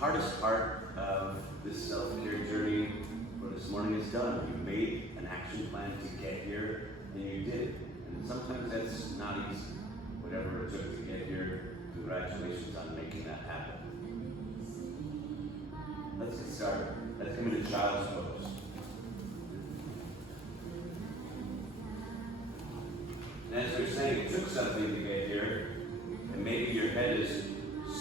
hardest part of this self-care journey for this morning is done. You made an action plan to get here, and you did it. And sometimes that's not easy. Whatever it took to get here, congratulations on making that happen. Let's get started. Let's come into child's pose. And as we were saying, it took something to get here, and maybe your head is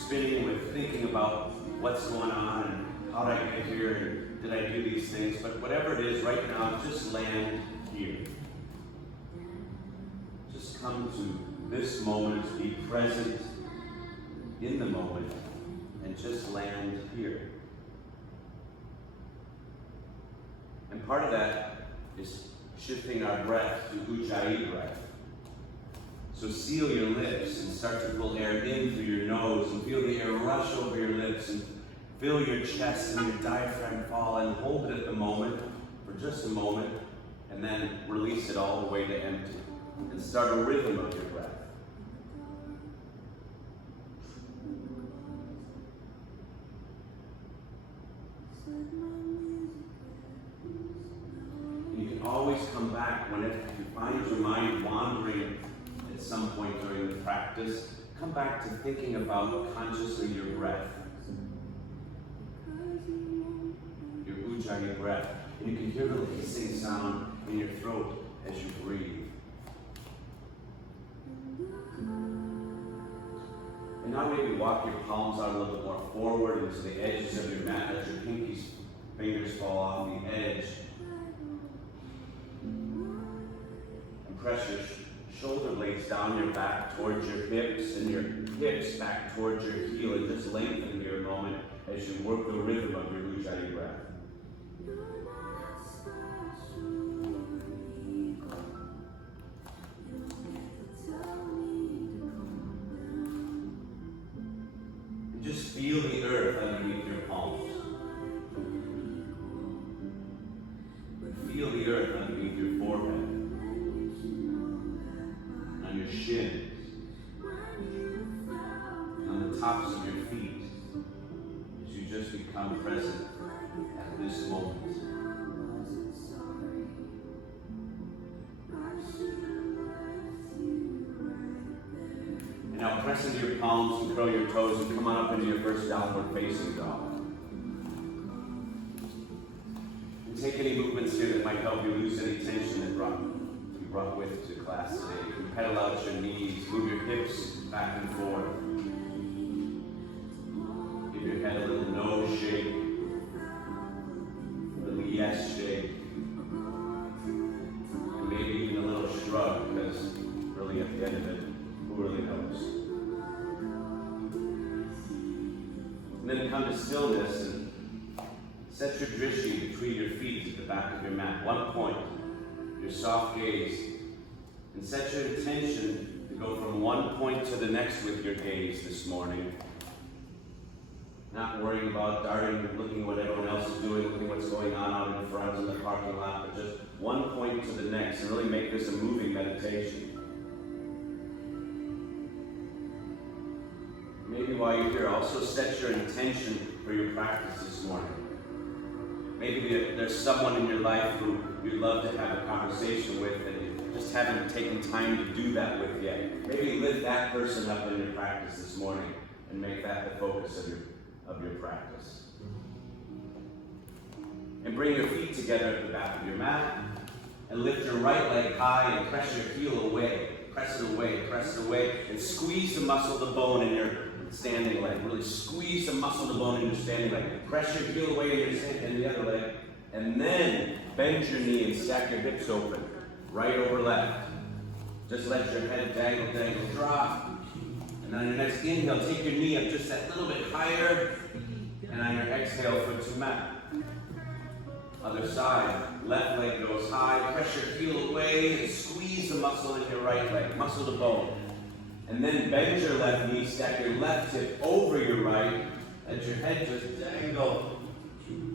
spinning with thinking about what's going on and how did I get here and did I do these things, but whatever it is right now, just land here. Just come to this moment, be present in the moment, and just land here. And part of that is shifting our breath to Ujjayi breath. So seal your lips and start to pull air in through your nose and feel the air rush over your lips and fill your chest and your diaphragm fall and hold it at the moment for just a moment and then release it all the way to empty and start a rhythm of your breath. You can always come back whenever you find your mind wandering at some point during the practice. Come back to thinking about consciously your breath. Your Ujjayi breath. And you can hear the hissing sound in your throat as you breathe. And now maybe walk your palms out a little bit more forward into the edges of your mat. Let your pinkies, fingers fall off the edge. And press your shoulder blades down your back towards your hips and your hips back towards your heel, and just lengthen here a moment as you work the rhythm of your Ujjayi breath. And just feel the earth underneath your palms. Feel the earth underneath your forehead. On your shins, on the tops of your feet, as you just become present at this moment. And now press into your palms and curl your toes and come on up into your first downward facing dog. And take any movements here that might help you lose any tension and brought with to class today. You can pedal out your knees, move your hips back and forth. Give your head a little no shake, a little yes shake, and maybe even a little shrug, because really at the end of it, who really knows? And then come to stillness and set your drishti between your feet at the back of your mat. One point. Your soft gaze, and set your intention to go from one point to the next with your gaze this morning. Not worrying about darting, looking what everyone else is doing, looking what's going on out in front in the parking lot, but just one point to the next, and really make this a moving meditation. Maybe while you're here, also set your intention for your practice this morning. Maybe there's someone in your life who you'd love to have a conversation with and you just haven't taken time to do that with yet. Maybe lift that person up in your practice this morning and make that the focus of your practice. And bring your feet together at the back of your mat and lift your right leg high and press your heel away. Press it away, press it away, and squeeze the muscle of the bone in your standing leg. Really squeeze the muscle of the bone in your standing leg. Press your heel away in the other leg, and then bend your knee and stack your hips open, right over left. Just let your head dangle, dangle, drop. And on your next inhale, take your knee up just that little bit higher, and on your exhale, foot to mat. Other side, left leg goes high, press your heel away, and squeeze the muscle in your right leg, muscle to bone. And then bend your left knee, stack your left hip over your right, let your head just dangle.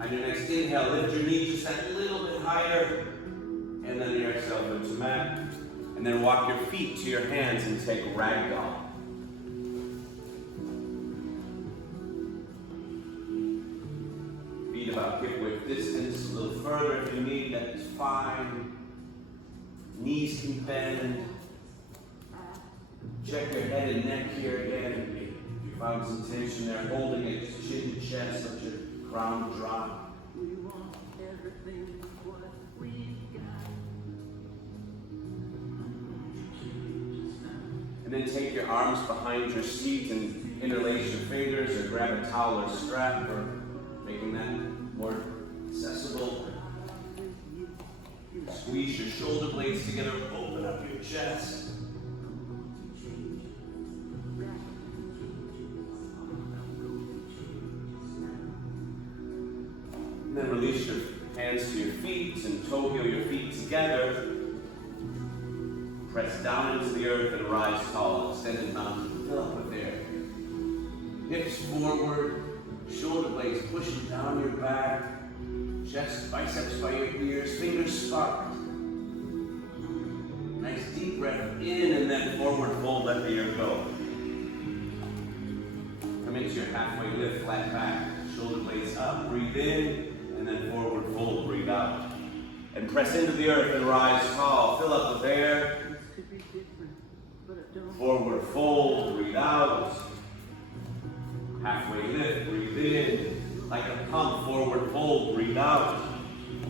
On your next inhale, lift your knee just that little bit higher, and then your exhale, foot to mat. And then walk your feet to your hands and take ragdoll. deep bend. Check your head and neck here again. If you found some tension there, holding it, chin to chest, let your crown drop. And then take your arms behind your seat and interlace your fingers, or grab a towel or strap, or making that more accessible. Squeeze your shoulder blades together, open up your chest. And then release your hands to your feet and toe heel your feet together. Press down into the earth and rise tall. Extended mountain, fill up with air. Hips forward, shoulder blades pushing down your back. Chest, biceps by your ears, fingers sparked. Nice deep breath in and then forward fold, let the air go. Come into your halfway lift, flat back, shoulder blades up, breathe in, and then forward fold, breathe out. And press into the earth and rise tall, fill up with air. Forward fold, breathe out. Halfway lift, breathe in. Like a pump, forward fold, breathe out.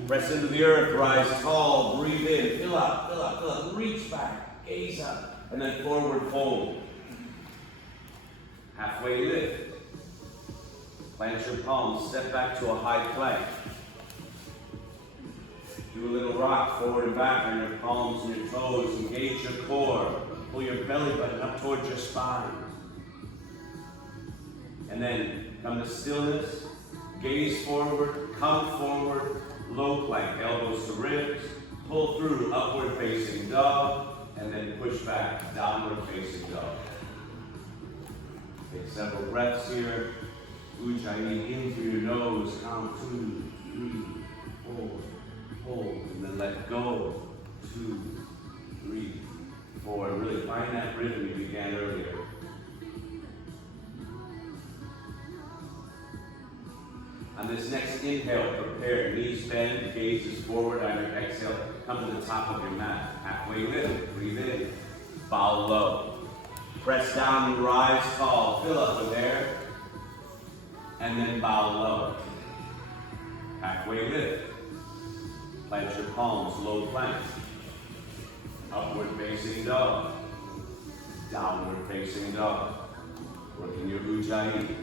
Press into the earth, rise tall, breathe in, fill up, fill up, fill up. Reach back, gaze up, and then forward fold. Halfway lift. Plant your palms, step back to a high plank. Do a little rock forward and back on your palms and your toes. Engage your core. Pull your belly button up towards your spine. And then come to stillness. Gaze forward, come forward, low plank, elbows to ribs. Pull through, upward facing dog. And then push back, downward facing dog. Take several breaths here. Ujjayi in through your nose. Count 2, 3, 4. Hold, and then let go. 2, 3, 4. Really find that rhythm you began earlier. On this next inhale, prepare. Knees bend, gazes forward. On your exhale, come to the top of your mat. Halfway lift, breathe in. Bow low. Press down and rise tall. Fill up with air. And then bow low. Halfway lift. Plant your palms, low plank. Upward facing dog. Downward facing dog. Working your Ujjayi.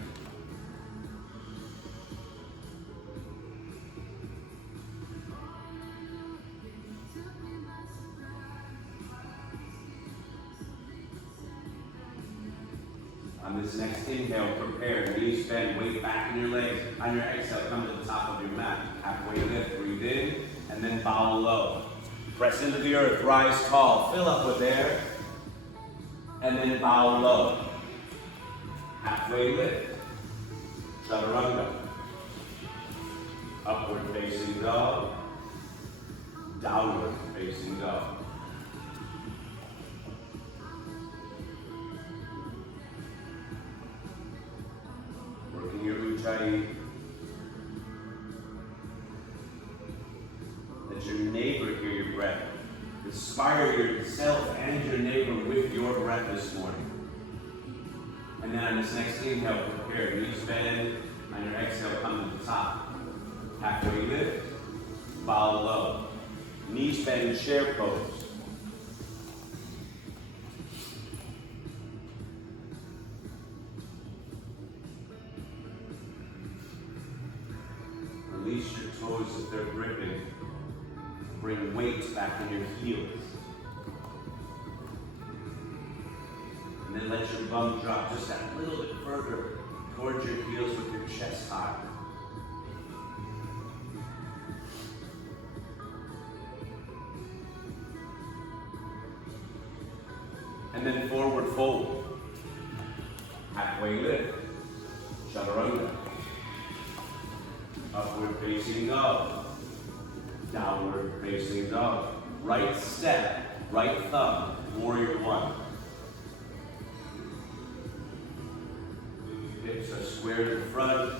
On this next inhale, prepare. Knees bend, weight back in your legs. On your exhale, come to the top of your mat. Halfway lift, breathe in, and then bow low. Press into the earth, rise tall, fill up with air, and then bow low. Halfway lift, chaturanga. Upward facing dog, downward facing dog. Working your Ujjayi. Let your neighbor hear your breath. Inspire yourself and your neighbor with your breath this morning. And then on this next inhale, prepare. Knees bend. On your exhale, come to the top. Halfway lift. Bow low. Knees bend, chair pose. Release your toes if they're gripping. Bring weight back in your heels. And then let your bum drop just that little bit further towards your heels with your chest high. And then forward fold. Halfway lift. Chaturanga. Upward facing dog. Downward facing dog. Right step, right thumb, warrior one. Hips are square to the front.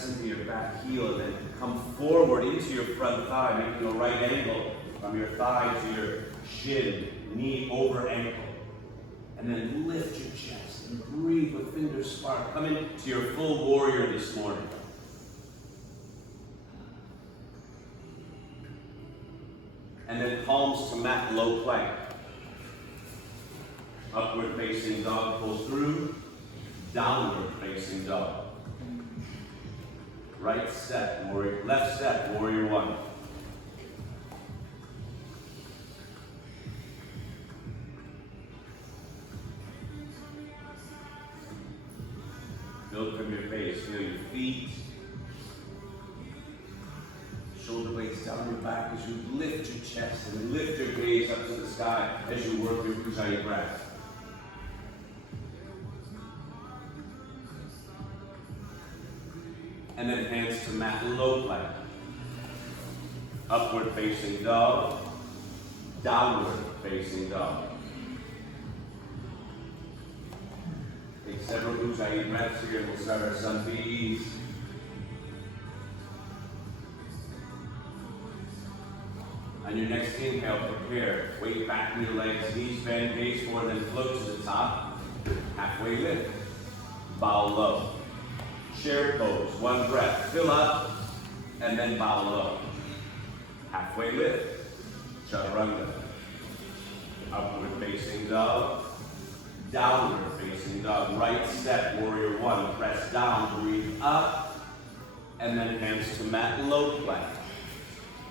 press into your back heel, and then come forward into your front thigh, making a right angle from your thigh to your shin, knee over ankle. And then lift your chest and breathe with fingers spark. Come into your full warrior this morning. And then palms to mat, low plank. Upward facing dog, pull through. Downward facing dog. Right step, warrior, left step, warrior one. Feel from your face, feel your feet. Shoulder blades down your back as you lift your chest and lift your gaze up to the sky as you work your Ujjayi breath. And then hands to mat, low plank. Upward facing dog, downward facing dog. Take several Ujjayi breaths here and we'll start our sun bees. On your next inhale, prepare. Weight back in your legs, knees bend, gaze forward, then float to the top. Halfway lift. Bow low. Chair pose, one breath. Fill up, and then bow low. Halfway lift. Chaturanga. Upward facing dog. Downward facing dog. Right step, warrior one. Press down, breathe up, and then hands to mat, low plank.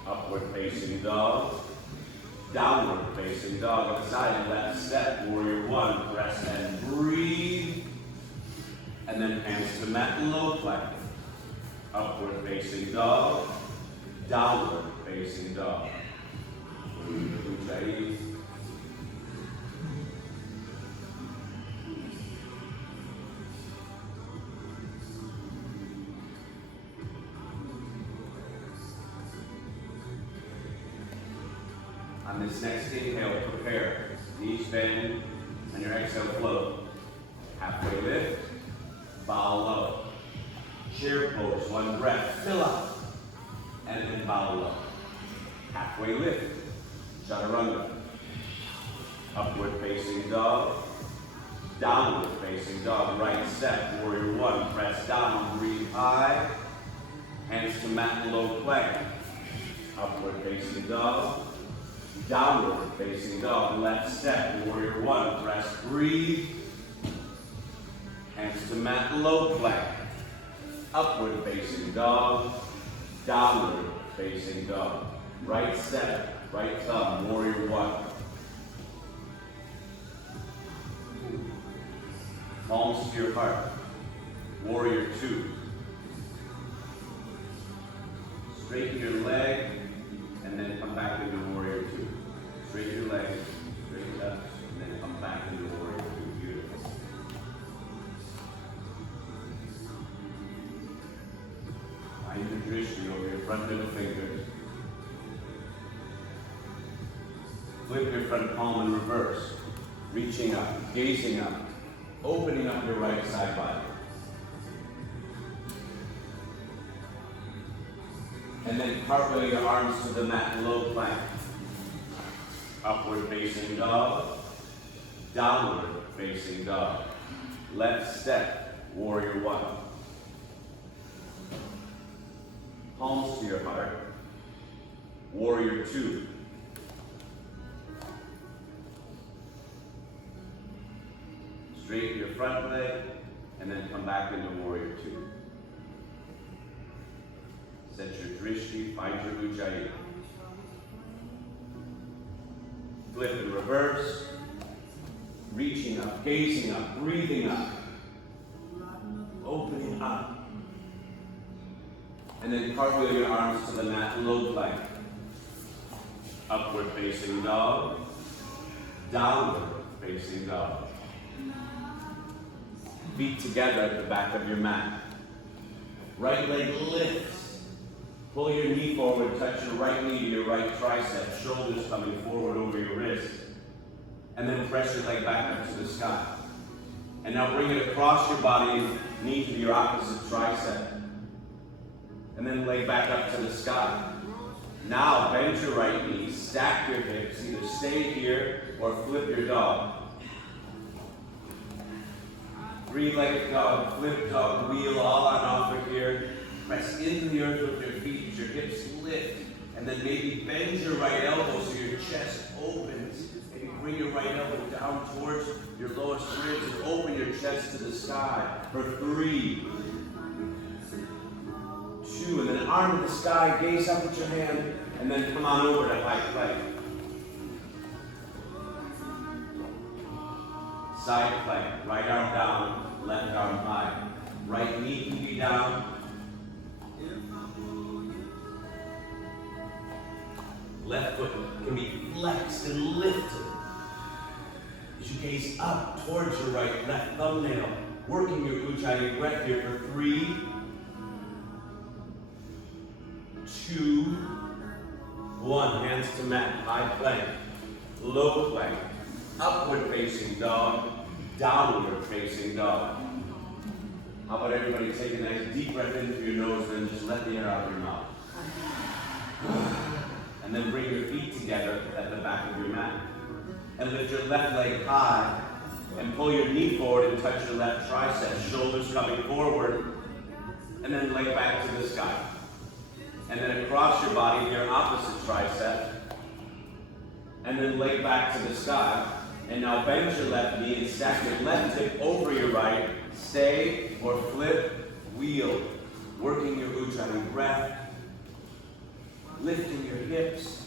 Upward facing dog, downward facing dog. On the side, left step, warrior one. Press and breathe. And then hands to mat, low plank. Upward facing dog, downward facing dog. Ujjayi. On this next inhale, prepare. Knees bend, and your exhale float. Halfway lift, bow low. Chair pose, one breath, fill up, and then bow low. Halfway lift, chaturanga. Upward facing dog, downward facing dog. Right step, warrior one. Press down, breathe high. Hands to mat, low plank. Upward facing dog. Downward facing dog, left step, warrior one, press, breathe. Hands to mat, low plank. Upward facing dog, downward facing dog. Right step, right thumb, warrior one. Palms to your heart, warrior two. Straighten your leg, and then come back into warrior two. Straighten your legs, straighten up, and then come back into warrior two. Beautiful. Find the drishti over your front middle fingers. Flip your front palm in reverse, reaching up, gazing up, opening up your right side body. And then cartwheel your arms to the mat, low plank. Upward facing dog, downward facing dog. Left step, warrior one. Palms to your heart, warrior two. Straighten your front leg, and then come back into warrior two. Set your drishti, find your Ujjayi. Flip in reverse, reaching up, gazing up, breathing up, opening up. And then cartwheel your arms to the mat, low plank. Upward facing dog, downward facing dog. Feet together at the back of your mat. Right leg lifts. Pull your knee forward, touch your right knee to your right tricep, shoulders coming forward over your wrist. And then press your leg back up to the sky. And now bring it across your body, knee to your opposite tricep. and then leg back up to the sky. Now bend your right knee, stack your hips, either stay here or flip your dog. Three-legged dog, flip dog, wheel, all on offer here. Press into the earth with your feet, your hips lift, and then maybe bend your right elbow so your chest opens. Maybe bring your right elbow down towards your lowest ribs and open your chest to the sky for 3, 2, and then arm to the sky, gaze up with your hand, and then come on over to high plank. Side plank, right arm down, left arm high. Right knee can be down. Left foot can be flexed and lifted. As you gaze up towards your right left thumbnail, working your Ujjayi breath here for 3, 2, 1. Hands to mat, high plank, low plank, upward facing dog, downward facing dog. How about everybody take a nice deep breath in through your nose and just let the air out of your mouth. And then bring your feet together at the back of your mat. And lift your left leg high and pull your knee forward and touch your left tricep, shoulders coming forward, and then leg back to the sky. And then across your body, your opposite tricep, and then leg back to the sky. And now bend your left knee and stack your left hip over your right. Stay or flip, wheel, working your Ujjayi breath, lifting your hips.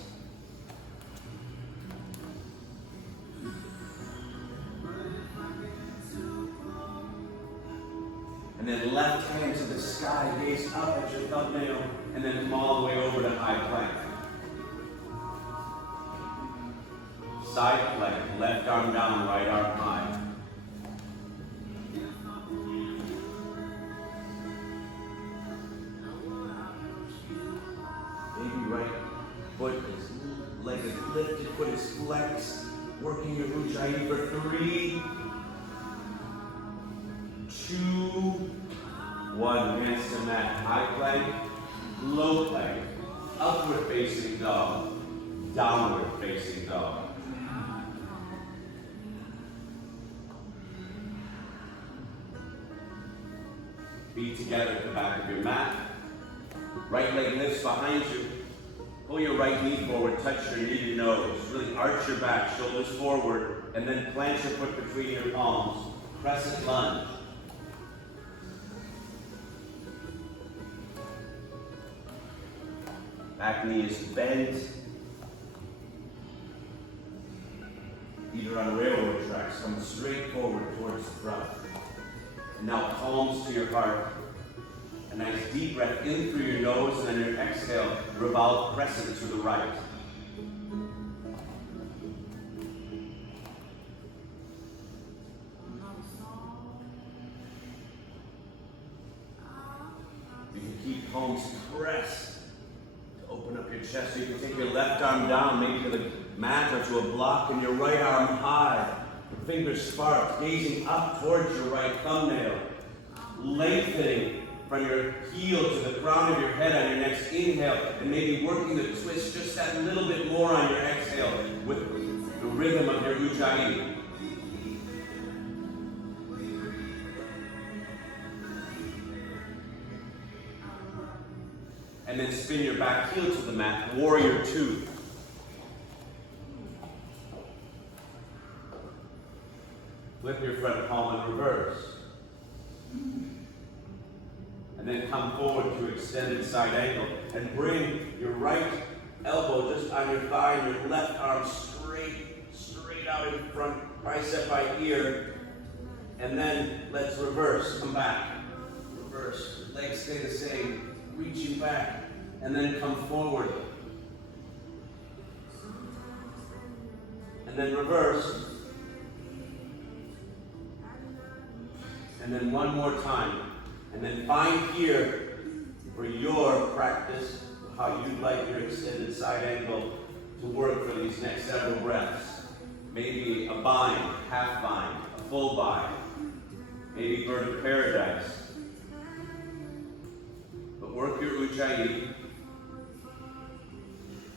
And then left hand to the sky, gaze up at your thumbnail, and then come all the way over to high plank. Side plank, left arm down, right arm high. Maybe right foot is, leg is lifted, foot is flexed, working your Ujjayi for 3, 2, 1. Hands to mat, high plank, low plank, upward facing dog, downward facing dog. Feet together at the back of your mat. Right leg lifts behind you. Pull your right knee forward, touch your knee to your nose. Really arch your back, shoulders forward, and then plant your foot between your palms. Crescent lunge. Back knee is bent, either on railroad tracks, come straight forward towards the front. And now palms to your heart. A nice deep breath in through your nose, and then your exhale, revolve crescent to the right. You can keep palms pressed. Open up your chest so you can take your left arm down, maybe to the mat or to a block, and your right arm high. Fingers sparked, gazing up towards your right thumbnail. Lengthening from your heel to the crown of your head on your next inhale, and maybe working the twist just that little bit more on your exhale with the rhythm of your Ujjayi. And then spin your back heel to the mat, warrior 2. Flip your front palm in reverse. And then come forward to extended side angle and bring your right elbow just on your thigh and your left arm straight out in front, bicep by ear. And then let's reverse, come back. Reverse, legs stay the same, reaching back, and then come forward. And then reverse. And then one more time. And then find here for your practice how you'd like your extended side angle to work for these next several breaths. Maybe a bind, half bind, a full bind, maybe bird of paradise. But but work your ujjayi.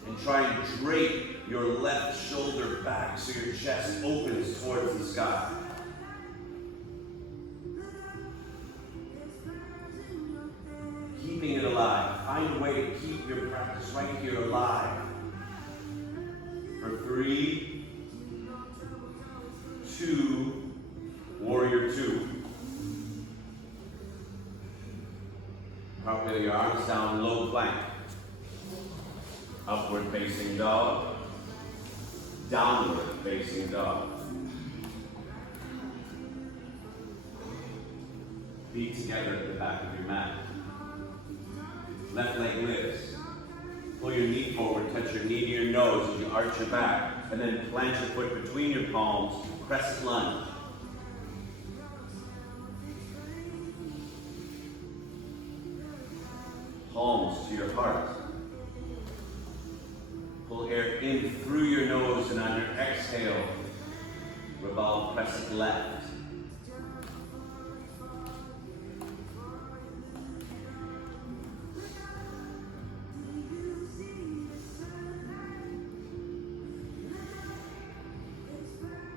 And try and drape your left shoulder back so your chest opens towards the sky. Keeping it alive. Find a way to keep your practice right here alive. For 3, 2, warrior 2. Cartwheel your arms down, low plank. Upward facing dog. Downward facing dog. Feet together at the back of your mat. Left leg lifts. Pull your knee forward, touch your knee to your nose as you arch your back, and then plant your foot between your palms, crescent lunge. Palms to your heart. Pull air in through your nose, and on your exhale, revolve crescent left.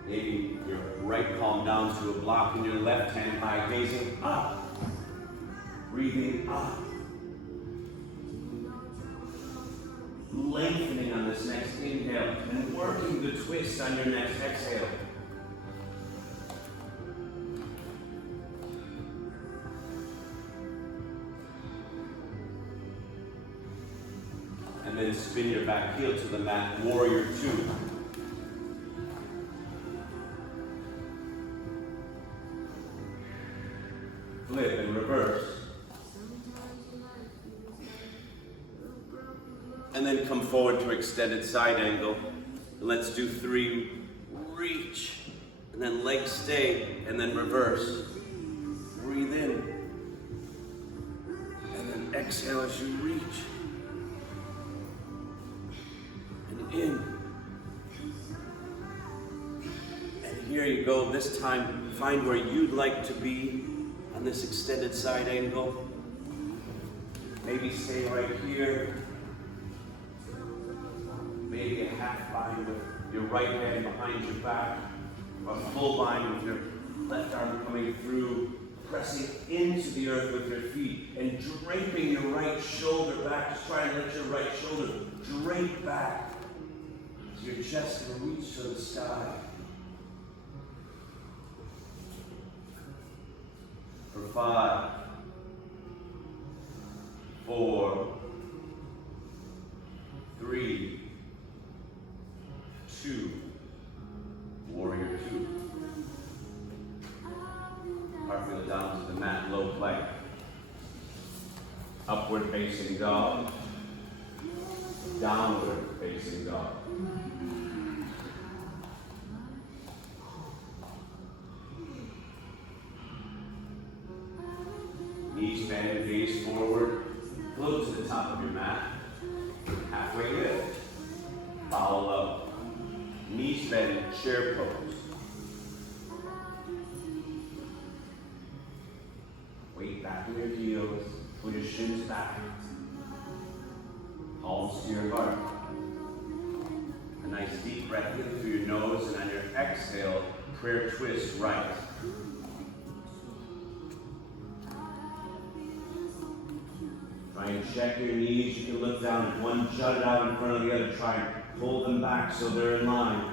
Maybe your right palm down to a block and your left hand high, gazing up, breathing up. Lengthening on this next inhale and working the twist on your next exhale. And then spin your back heel to the mat, warrior 2. Flip and reverse. And then come forward to extended side angle. And let's do 3, reach. And then legs stay, and then reverse. Breathe in. And then exhale as you reach. And in. And here you go. This time, find where you'd like to be on this extended side angle. Maybe stay right here. Maybe a half bind with your right hand behind your back, or a full bind with your left arm coming through, pressing into the earth with your feet, and draping your right shoulder back. Just try and let your right shoulder drape back so your chest can reach to the sky. For 5, 4, 3, 2, warrior 2. Cartwheel down to the mat, low plank. Upward facing dog. Downward facing dog. Knees bend, gaze forward. Float to the top of your mat. Halfway lift. Follow up. Knees bend, chair pose. Weight back in your heels. Pull your shins back. Palms to your heart. A nice deep breath in through your nose, and on your exhale, prayer twist right. Try and check your knees. You can look down at one jutted out in front of the other. Try and pull them back so they're in line.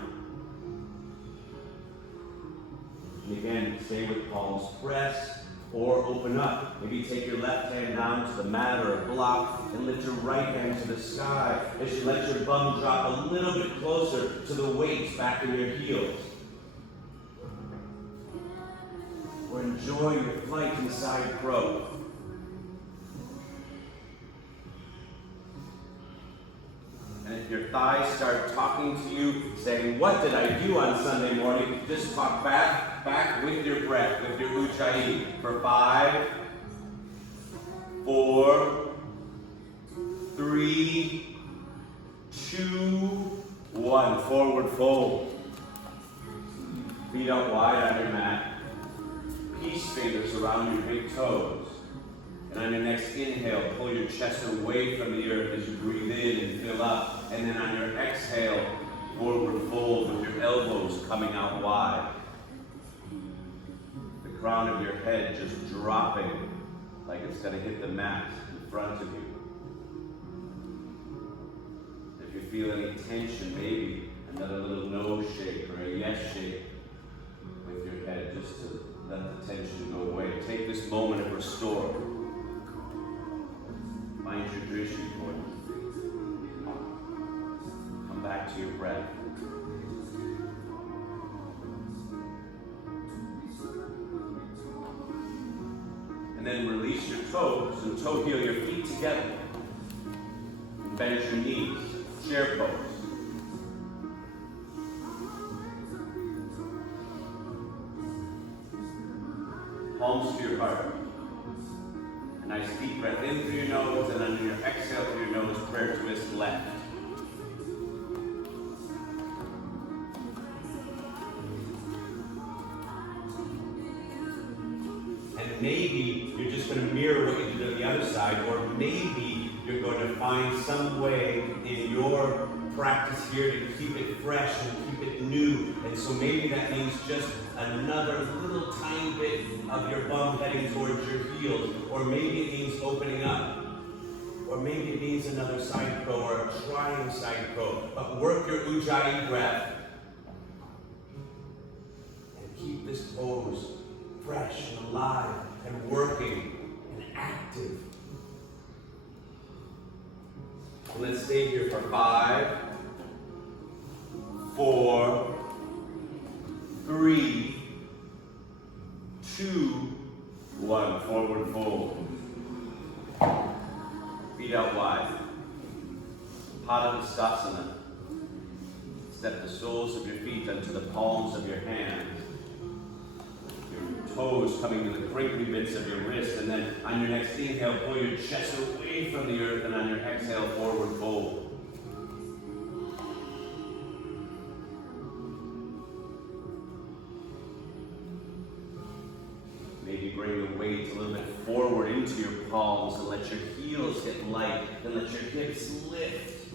And again, stay with palms pressed or open up. Maybe take your left hand down to the mat or a block and lift your right hand to the sky as you let your bum drop a little bit closer to the weights back in your heels. Or enjoy your flight in side crow. And if your thighs start talking to you, saying, "What did I do on Sunday morning?" just talk back with your breath, with your ujjayi. For 5, 4, 3, 2, 1. Forward fold. Feet out wide on your mat. Peace fingers around your big toes. And on your next inhale, pull your chest away from the earth as you breathe in and fill up. And then on your exhale, forward fold with your elbows coming out wide. The crown of your head just dropping like it's going to hit the mat in front of you. If you feel any tension, maybe another little nose shake or a yes shake with your head just to let the tension go away. Take this moment of restore. Find your drishti point. Come back to your breath. And then release your toes and toe heel your feet together. And bend your knees. Chair pose. Palms to your heart. A nice deep breath in through your nose, and under your exhale through your nose, prayer twist left. And maybe you're just going to mirror what you did on the other side, or maybe you're going to find some way in your practice here to keep it fresh and keep it new. And so maybe that means just another little tiny bit of your bum heading towards your heels, or maybe it means opening up, or maybe it means another side crow or a trying side crow. But work your ujjayi breath and keep this pose fresh and alive and working and active. So let's stay here for 5, 4, 3, 2, 1. Forward fold. Feet out wide. Padangusthasana. Step the soles of your feet onto the palms of your hands. Your toes coming to the crinkly bits of your wrist. And then on your next inhale, pull your chest away from the earth. And on your exhale, forward fold. Maybe bring the weight a little bit forward into your palms and let your heels get light, and let your hips lift.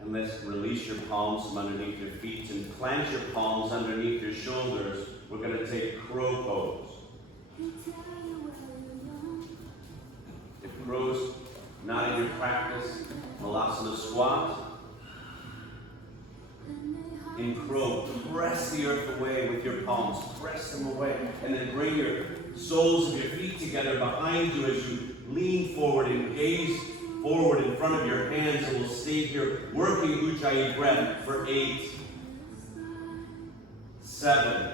And let's release your palms from underneath your feet and plant your palms underneath your shoulders. We're going to take crow pose. Crows, not in your practice, Malasana squat. In crow, press the earth away with your palms, press them away, and then bring your soles of your feet together behind you as you lean forward and gaze forward in front of your hands, and we'll stay here working ujjayi breath for 8, 7,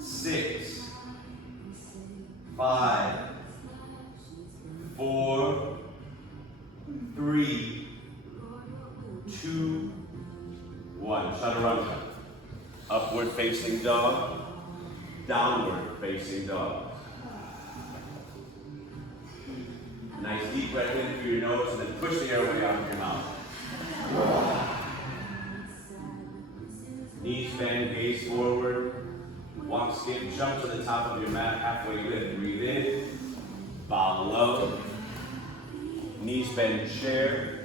6, 5, 4, 3, 2, 1. Chaturanga. Upward facing dog. Downward facing dog. Nice deep breath in through your nose and then push the airway out of your mouth. Knees bend, gaze forward. Walk, skip, jump to the top of your mat, halfway lift. Breathe in. Bow low. Knees bend, chair.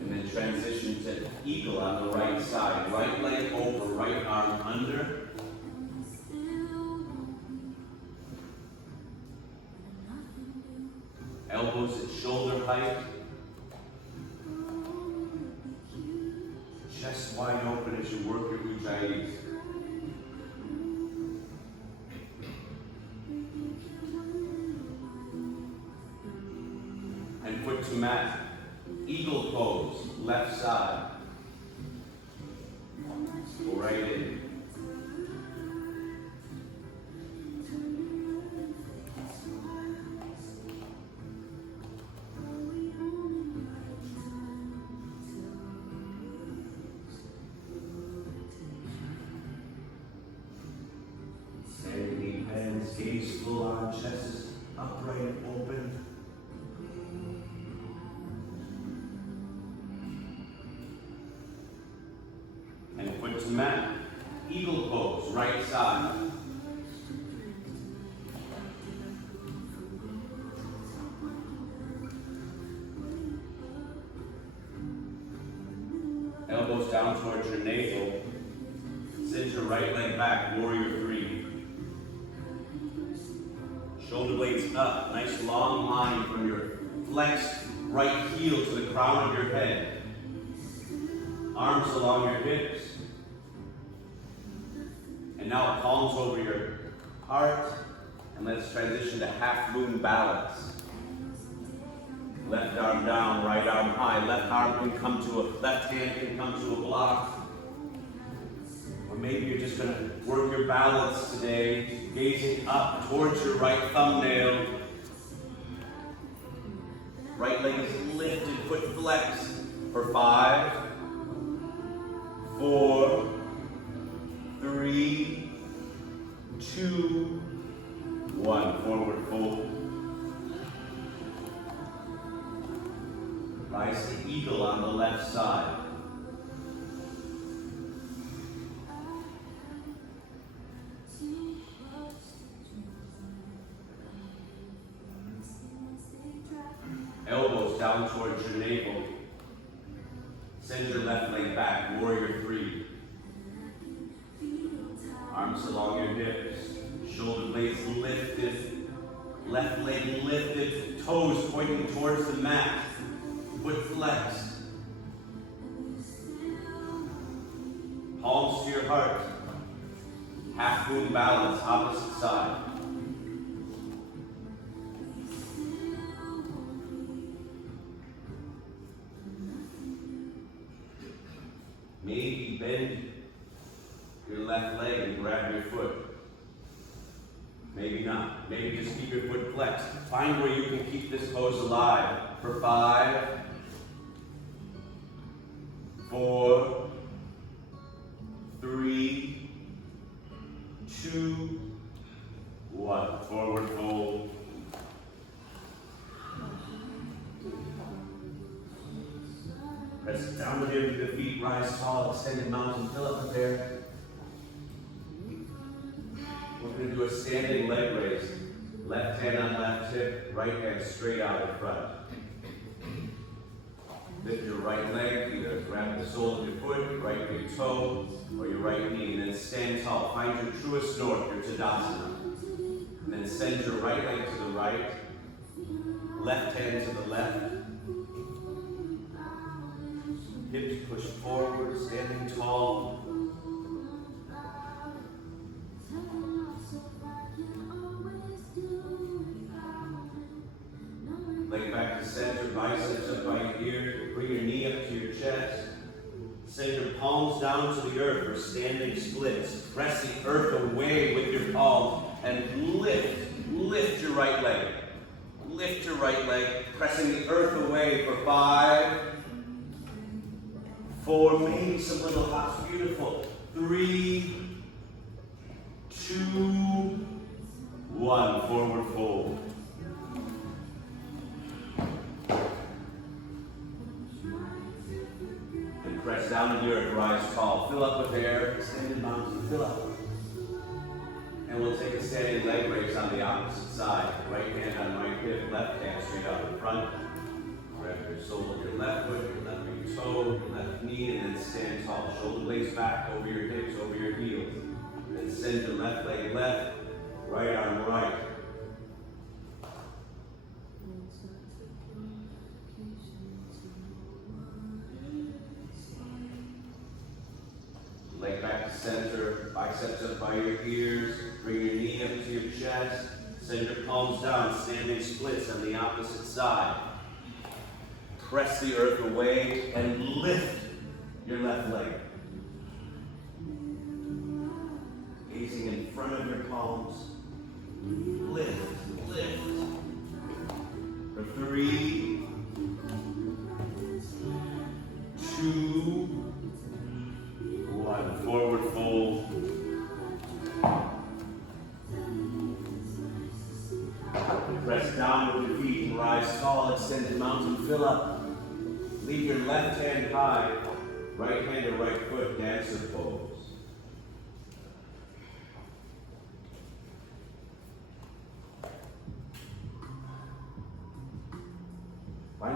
And then transition to eagle on the right side. Right leg over, right arm under. Elbows at shoulder height. Chest wide open as you work your ujjayis. And foot to mat. Eagle pose, left side. Go right in. Standing knee bends, gaze full on, chest is upright and open. the mat. Eagle pose, right side. Elbows down towards your navel. Send your right leg back, warrior three. Shoulder blades up, nice long line from your flexed right heel to the crown of your head. Arms along your hips. And now palms over your heart. And let's transition to half moon balance. Left arm down, right arm high. Left hand can come to a block. Or maybe you're just going to work your balance today, gazing up towards your right thumbnail. Right leg is lifted, foot flexed for 5, 4, 3, 2, 1. Forward fold. Rise to eagle on the left side. Elbows down towards your navel. Send your left leg back, warrior three. Arms along your hips. Shoulder blades lifted. Left leg lifted. Toes pointing towards the mat. Foot flexed. Palms to your heart. Half moon balance, opposite side. Maybe bend your left leg and grab your foot. Maybe not. Maybe just keep your foot flexed. Find where you can keep this pose alive for 5, 4, 3, 2, 1. Forward fold. Press downward into the feet, rise tall, extended mountain, fill up the bear. We're going to do a standing leg raise. Left hand on left hip, right hand straight out in front. Lift your right leg, either grab the sole of your foot, right big toe, or your right knee, and then stand tall. Find your truest north, your Tadasana. And then send your right leg to the right, left hand to the left. Hips push forward, standing tall. Leg back to center, biceps up by your ear. Bring your knee up to your chest. Send your palms down to the earth for standing splits. Press the earth away with your palms and lift your right leg. Lift your right leg, pressing the earth away for 5, 4, maybe some little hops, beautiful. 3, 2, 1, forward fold. And press down to the earth, rise tall. Fill up with air, extended mountain, fill up. And we'll take a standing leg raise on the opposite side. Right hand on right hip, left hand straight out in front. Grab your sole of your left foot, your left big toe, your left knee, and then stand tall. Shoulder blades back, over your hips, over your heels. Then send your left leg left, right arm right. Leg back to center, biceps up by your ears. Bring your knee up to your chest. Send your palms down, standing splits on the opposite side. Press the earth away and lift your left leg. Gazing in front of your palms. Lift. For 3, 2, 1. Forward fold. Press down with your feet and rise tall, extended mountain, fill up. Leave your left hand high, right hand to right foot, dancer pose.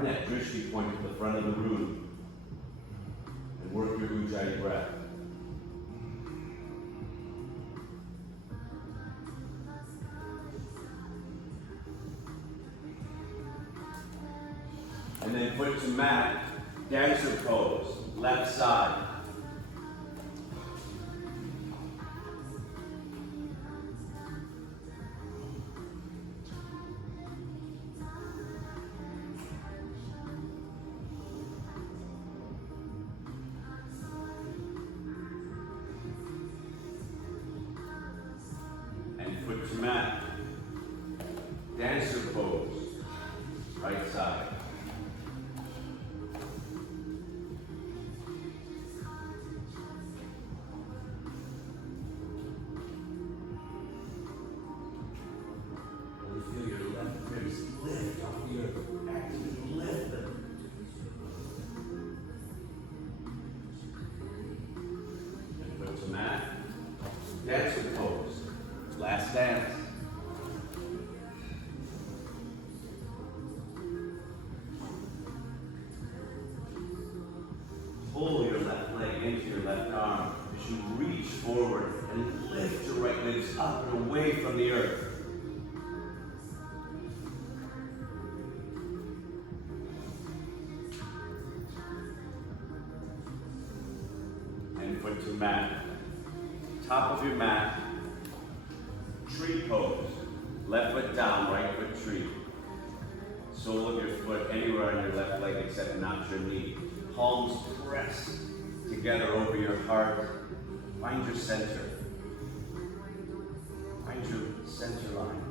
Find that drishti point at the front of the room and work your ujjayi breath. And then foot to mat, dancer pose, left side. And foot to mat, dancer pose, right side. Feel your left ribs lift off the earth. Actively lift them. And foot to mat. Dancer pose. Last dance. Pull your left leg into your left arm as you reach forward and lift your right legs up and away from the earth. Foot to mat. Top of your mat, tree pose. Left foot down, right foot tree. Sole of your foot anywhere on your left leg except not your knee. Palms pressed together over your heart. Find your center. Find your center line.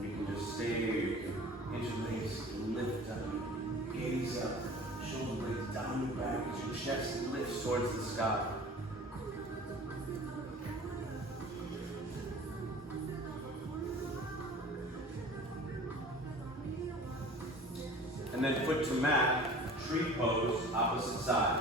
You can just stay, you can interlace, lift up, gaze up. Shoulder blades down your back as your chest lifts towards the sky. And then foot to mat, tree pose, opposite side.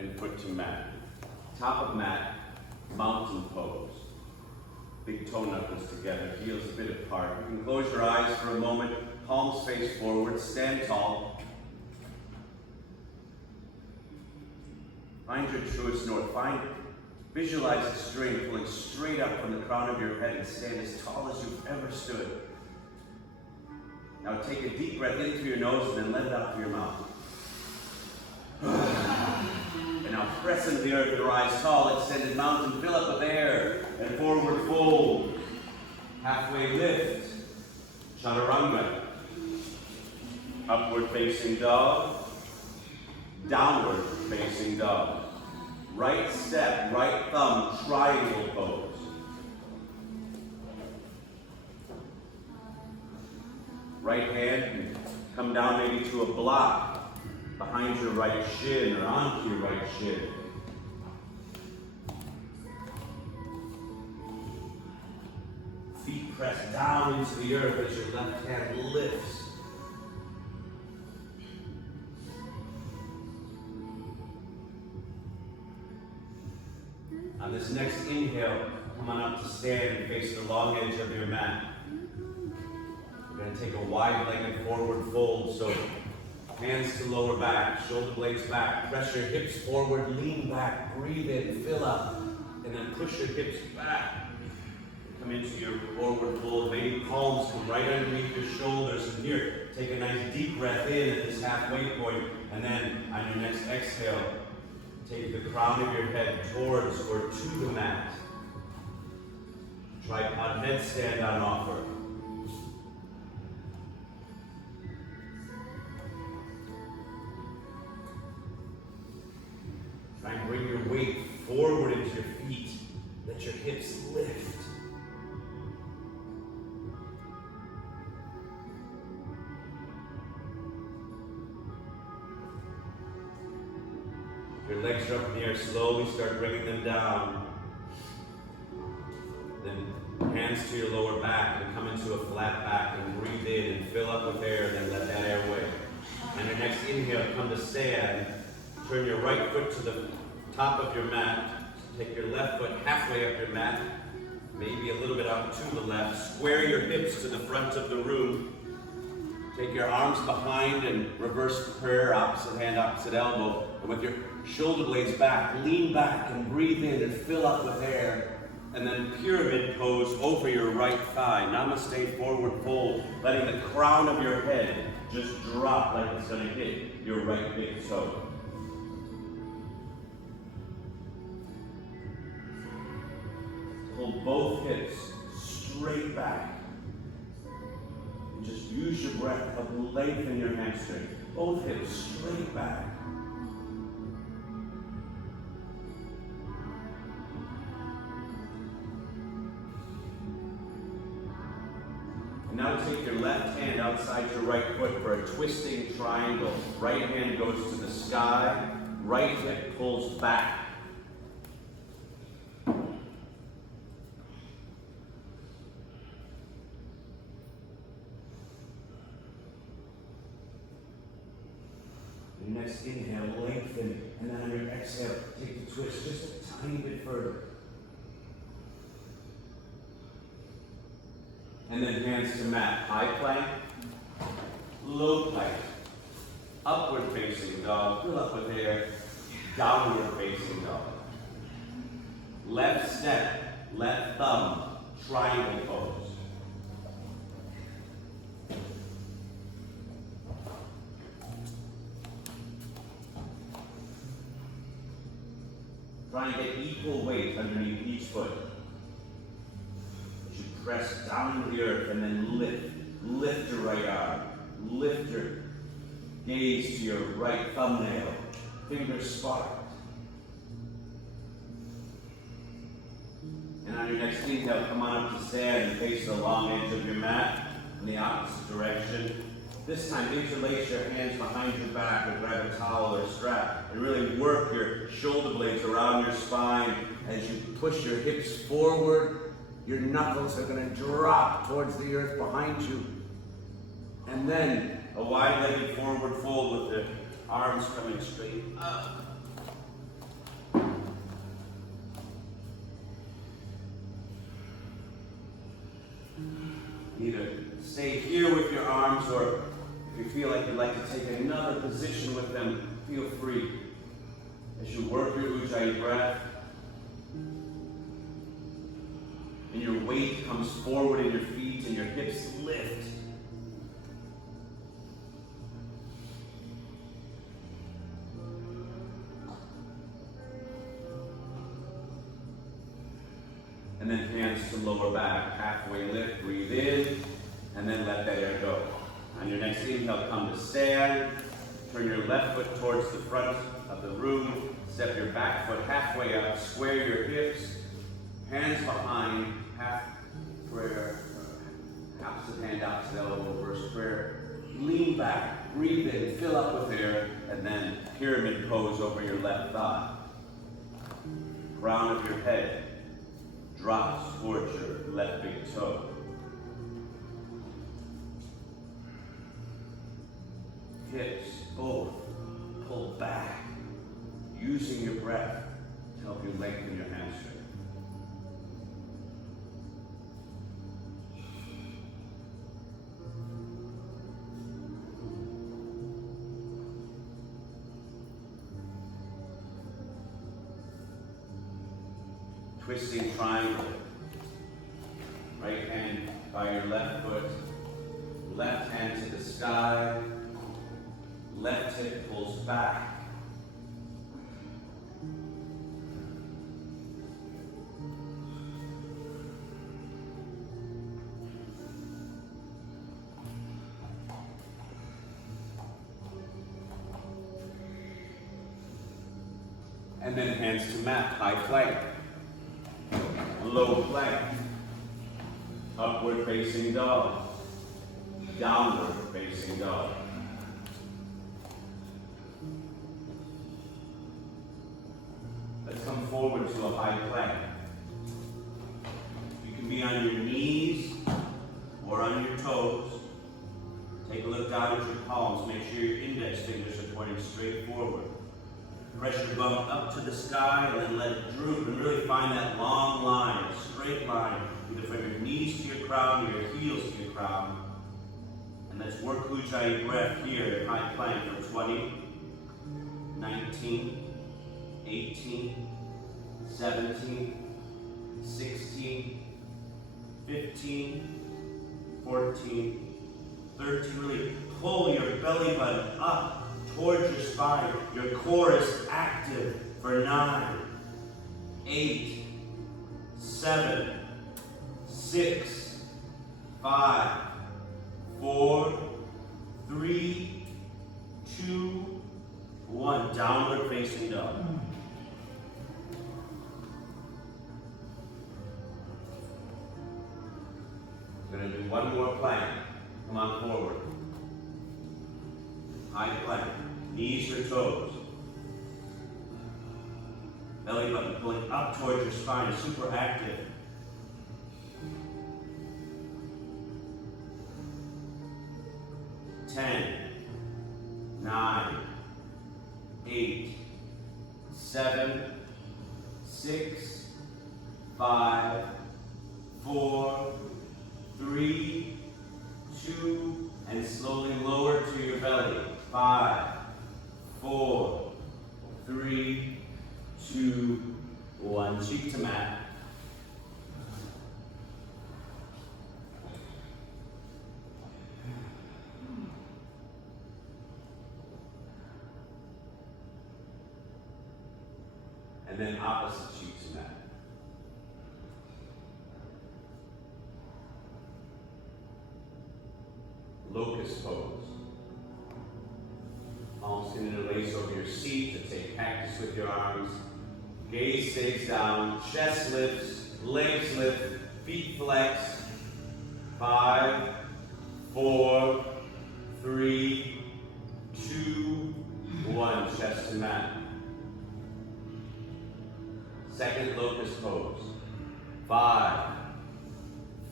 And foot to mat. Top of mat, mountain pose. Big toe knuckles together, heels a bit apart. You can close your eyes for a moment, palms face forward, stand tall. Find your truest north. Visualize a string pulling straight up from the crown of your head and stand as tall as you've ever stood. Now take a deep breath in through your nose and then let it out through your mouth. And now press into the earth and rise tall, extended mountain, fill up with air, and forward fold. Halfway lift, chaturanga. Upward facing dog, downward facing dog. Right step, right thumb, triangle pose. Right hand, come down maybe to a block behind your right shin or onto your right shin. Feet press down into the earth as your left hand lifts. On this next inhale, come on up to stand and face the long edge of your mat. You're going to take a wide-legged forward fold, so hands to lower back, shoulder blades back, press your hips forward, lean back, breathe in, fill up, and then push your hips back. Come into your forward fold, maybe palms come right underneath your shoulders, and here, take a nice deep breath in at this halfway point, and then on your next exhale, take the crown of your head towards or to the mat. Tripod headstand on offer. Try and bring your weight forward into your feet. Let your hips lift. Your legs are up in the air, slowly start bringing them down. Then hands to your lower back and come into a flat back and breathe in and fill up with air, then let that air away. And your next inhale, come to stand. Turn your right foot to the top of your mat. Take your left foot halfway up your mat, maybe a little bit out to the left. Square your hips to the front of the room. Take your arms behind and reverse prayer, opposite hand, opposite elbow. And with your shoulder blades back, lean back and breathe in and fill up with air. And then pyramid pose over your right thigh. Namaste, forward fold, letting the crown of your head just drop like it's going to hit your right big toe. Hold both hips straight back. And just use your breath to lengthen your hamstring. Both hips straight back. Now take your left hand outside your right foot for a twisting triangle. Right hand goes to the sky, right hip pulls back. Your next inhale, lengthen, and then on your exhale, take the twist just a tiny bit further. And then hands to mat. High plank, low plank, upward facing dog, fill up with air, downward facing dog. Left step, left thumb, triangle pose. Try and get equal weight underneath each foot. Press down to the earth and then lift your right arm. Lift your gaze to your right thumbnail. Fingers spark. And on your next inhale, come on up to stand and face the long edge of your mat in the opposite direction. This time, interlace your hands behind your back or grab a towel or strap and really work your shoulder blades around your spine as you push your hips forward. Your knuckles are going to drop towards the earth behind you. And then a wide-legged forward fold with the arms coming straight up. Either stay here with your arms, or if you feel like you'd like to take another position with them, feel free. As you work your Ujjayi breath, and your weight comes forward in your feet and your hips lift. And then hands to lower back, halfway lift, breathe in, and then let that air go. On your next inhale, come to stand. Turn your left foot towards the front of the room. Step your back foot halfway up, square your hips. Hands behind, half prayer, opposite hand, opposite elbow, reverse prayer. Lean back, breathe in, fill up with air, and then pyramid pose over your left thigh. Crown of your head drops towards your left big toe. Hips both pull back, using your breath to help you lengthen your hamstring. Twisting triangle. Right hand by your left foot, left hand to the sky, left hip pulls back. And then hands to mat, high plank. Low plank, upward facing dog, downward facing dog. to a high plank. You can be on your knees or on your toes. Take a look down at your palms. Make sure your index fingers are pointing straight forward. Press your bum up to the sky and then let it droop and really find that long line, a straight line, either from your knees to your crown or your heels to your crown. And let's work Ujjayi breath here at high plank for 20, 19, 18, 17, 16, 15, 14, 13. Really pull your belly button up towards your spine. Your core is active for 9, 8, 7, 6, 5, 4, 3, 2, 1. Downward facing dog. We're going to do one more plank. Come on forward. High plank. Knees or toes. Belly button pulling up towards your spine. Super active. Ten, 9, 8, 7, 6, 5, 4, 3, 2, and slowly lower to your belly. 5, 4, 3, 2, 1. Cheek to mat. And then opposite cheek to mat. Locust pose. Palms can interlace over your seat to take cactus with your arms. Gaze stays down, chest lifts, legs lift, feet flex. 5, 4, 3, 2, 1. Chest to mat. Second locust pose. 5,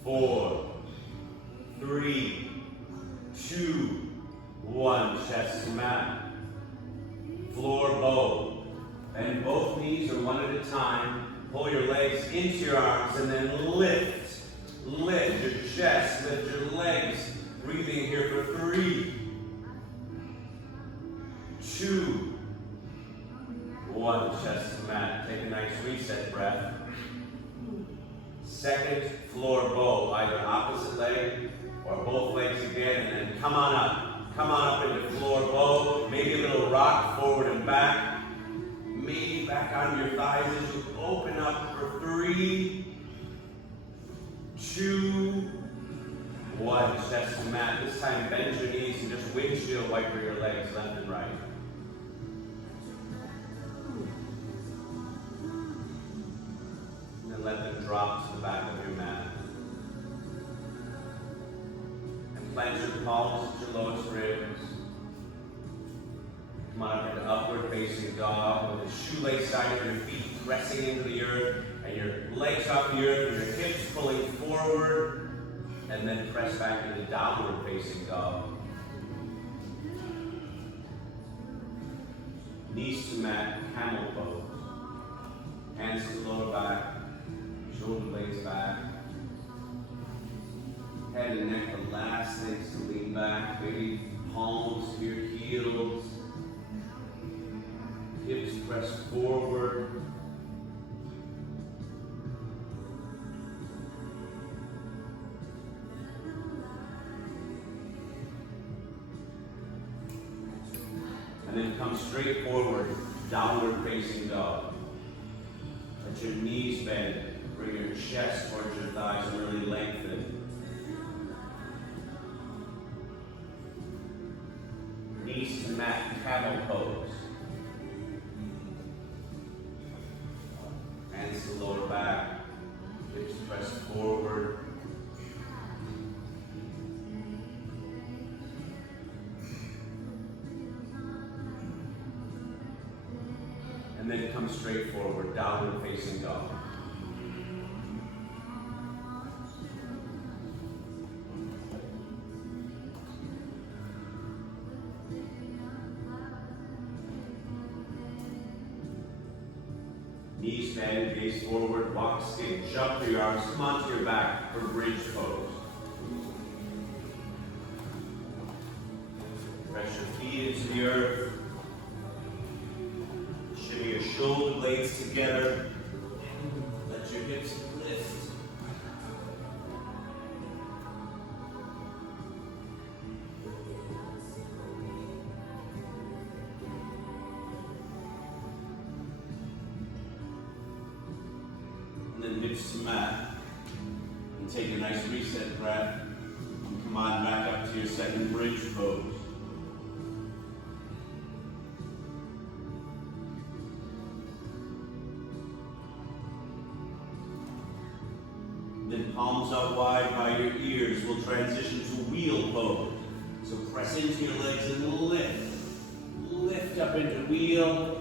4, 3, 2, 1. Chest to mat. Floor bow. Bend both knees or one at a time. Pull your legs into your arms and then lift. Lift your chest, lift your legs. Breathing here for 3, 2, 1. Chest to mat. Take a nice reset breath. Second floor bow. Either opposite leg or both legs again, and then come on up. Come on up into floor bow. Maybe a little rock forward and back. Maybe back onto your thighs as you open up for 3, 2, 1. Chest to mat. This time bend your knees and just windshield wiper your legs left and right. And then let them drop to the back of your mat. And plant your palms at your lowest ribs. Come on up into upward facing dog with the shoelace side of your feet pressing into the earth and your legs off the earth and your hips pulling forward, and then press back into downward facing dog. Knees to mat, camel pose. Hands to the lower back, shoulder blades back. Head and neck, the last things to lean back, maybe palms to your heels. Hips press forward. And then come straight forward, downward facing dog. Let your knees bend. Bring your chest towards your thighs and really lengthen. Knees to mat, camel pose. Hands to the lower back, hips press forward. And and then come straight forward, downward facing dog. Knees bend, gaze forward, walk, skate, jump through your arms, come onto your back for bridge pose. Press your feet into the earth. Shimmy your shoulder blades together. Let your hips lift. And then hips to mat. And take a nice reset breath. And come on back up to your second bridge pose. Then palms out wide by your ears. We'll transition to wheel pose. So press into your legs and lift. Lift up into wheel.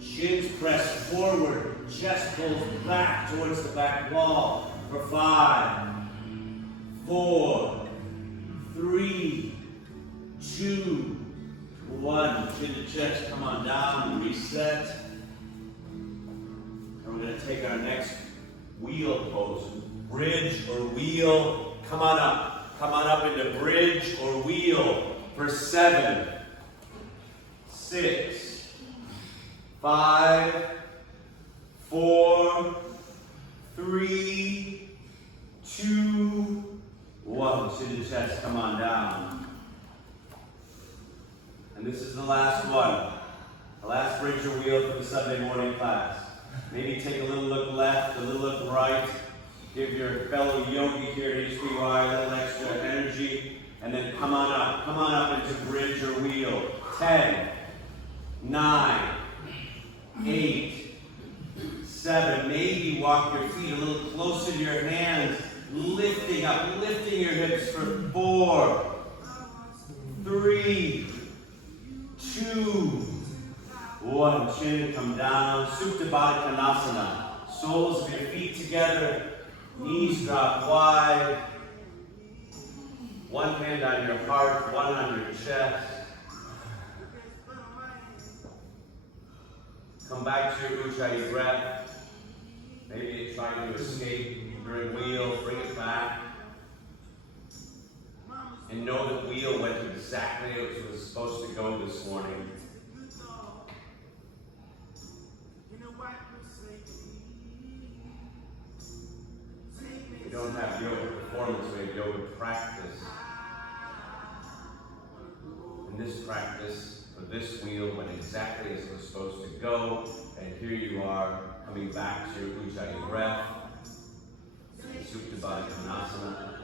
Shins press forward. Chest pulls back towards the back wall. For 5, 4, 3, 2, 1. Chin to chest. Come on down and reset. And we're going to take our next wheel pose. Bridge or wheel. Come on up. Come on up into bridge or wheel for 7, 6, 5, 4, 3, 2, 1. Chin to chest. Come on down. And this is the last one. The last bridge or wheel for the Sunday morning class. Maybe take a little look left, a little look right. Give your fellow yogi here at HPY a little extra energy. And then come on up into bridge or wheel. 10, 9, 8, 7. Maybe walk your feet a little closer to your hands. Lifting up, lifting your hips for 4, 3, 2, 1. Chin, come down. Supta Baddha Konasana. Soles of your feet together. Knees drop wide. One hand on your heart, one on your chest. Come back to your Ujjayi breath. Maybe you're trying to escape during wheel. Bring it back. And know that wheel went exactly as it was supposed to go this morning. We don't have yoga performance, we have yoga practice. And this practice for this wheel went exactly as it was supposed to go. And here you are coming back to your Ujjayi breath. Supta Baddha Konasana.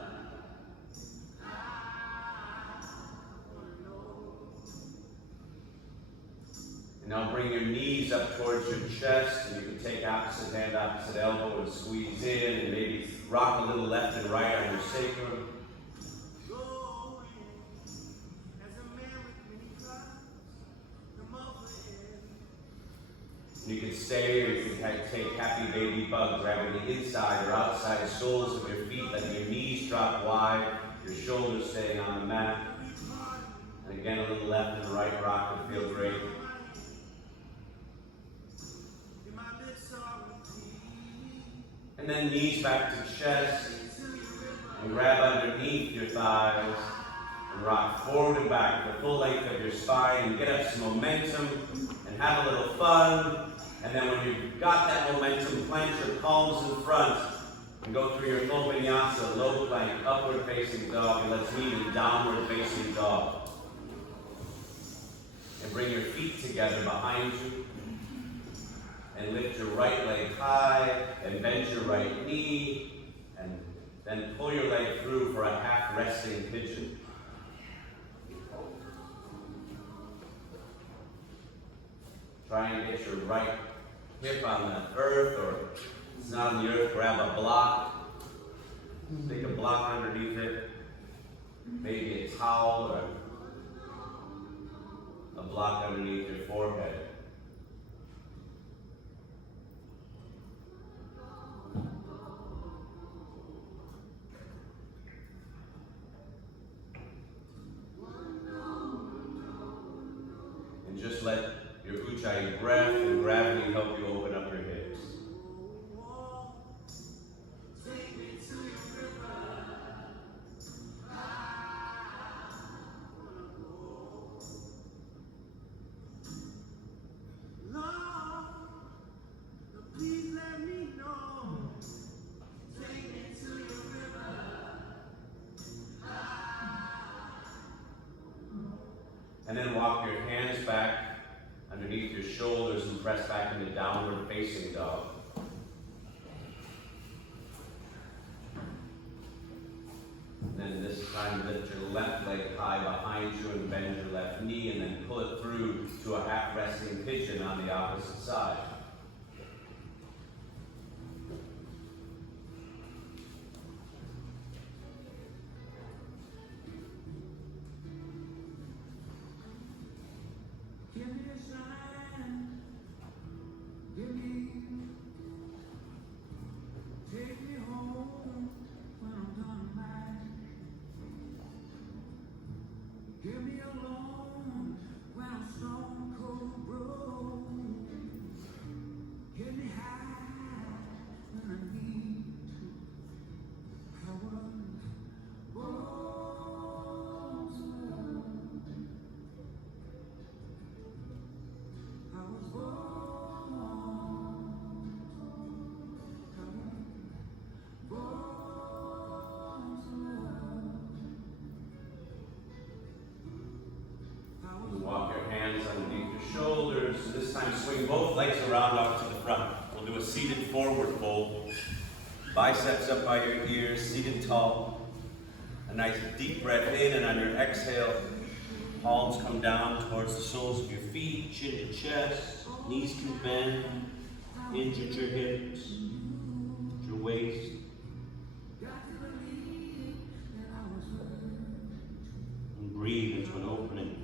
And now bring your knees up towards your chest, and you can take opposite hand, opposite elbow, and squeeze in, and maybe rock a little left and right on your sacrum. You can stay, or you can take happy baby bug, grabbing the inside or outside soles of your feet, letting your knees drop wide, your shoulders staying on the mat. And again, a little left and right rock would feel great. And then knees back to chest, and grab underneath your thighs, and rock forward and back the full length of your spine, and get up some momentum, and have a little fun. And then when you've got that momentum, plant your palms in front, and go through your full vinyasa, low plank, upward facing dog, and let's meet in downward facing dog. And bring your feet together behind you. And lift your right leg high, and bend your right knee, and then pull your leg through for a half resting pigeon. Try and get your right hip on the earth, or if it's not on the earth, grab a block. Take a block underneath it, maybe a towel or a block underneath your forehead. let your Ujjayi breath and gravity help you open up your hips. And then walk your hands back underneath your shoulders and press back into downward facing dog. And then this time lift your left leg high behind you and bend your left knee, and then pull it through to a half resting pigeon on the opposite side. This time swing both legs around out to the front. We'll do a seated forward fold. Biceps up by your ears, seated tall. A nice deep breath in, and on your exhale, palms come down towards the soles of your feet, chin to chest, knees can bend, hinge at your hips, your waist. And breathe into an opening.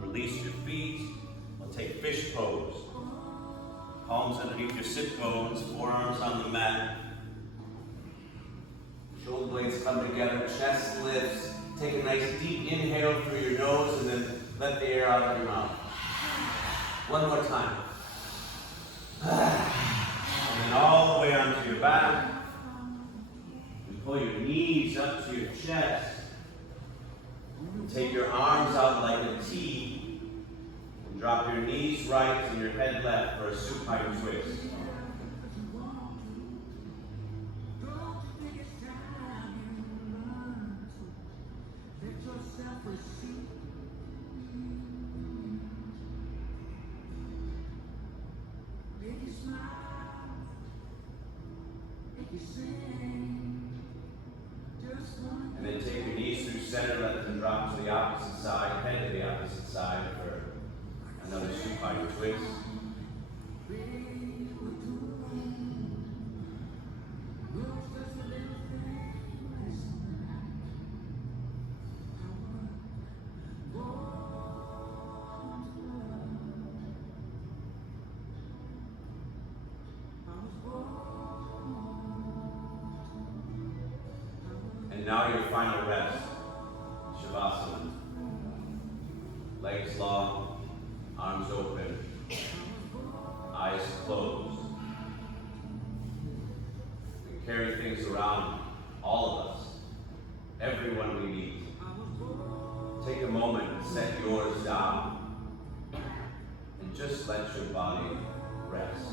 Release your feet. We'll take fish pose. Palms underneath your sit bones, forearms on the mat. Shoulder blades come together, chest lifts. Take a nice deep inhale through your nose and then let the air out of your mouth. One more time. And then all the way onto your back. And pull your knees up to your chest. And take your arms out like a T. Drop your knees right and your head left for a supine twist. And then take your knees through center, let them drop to the opposite side, head to the opposite side for another supine twist. And now your final rest, Shavasana. Legs long, arms open, eyes closed. We carry things around, all of us, everyone we meet. Take a moment and set yours down, and just let your body rest.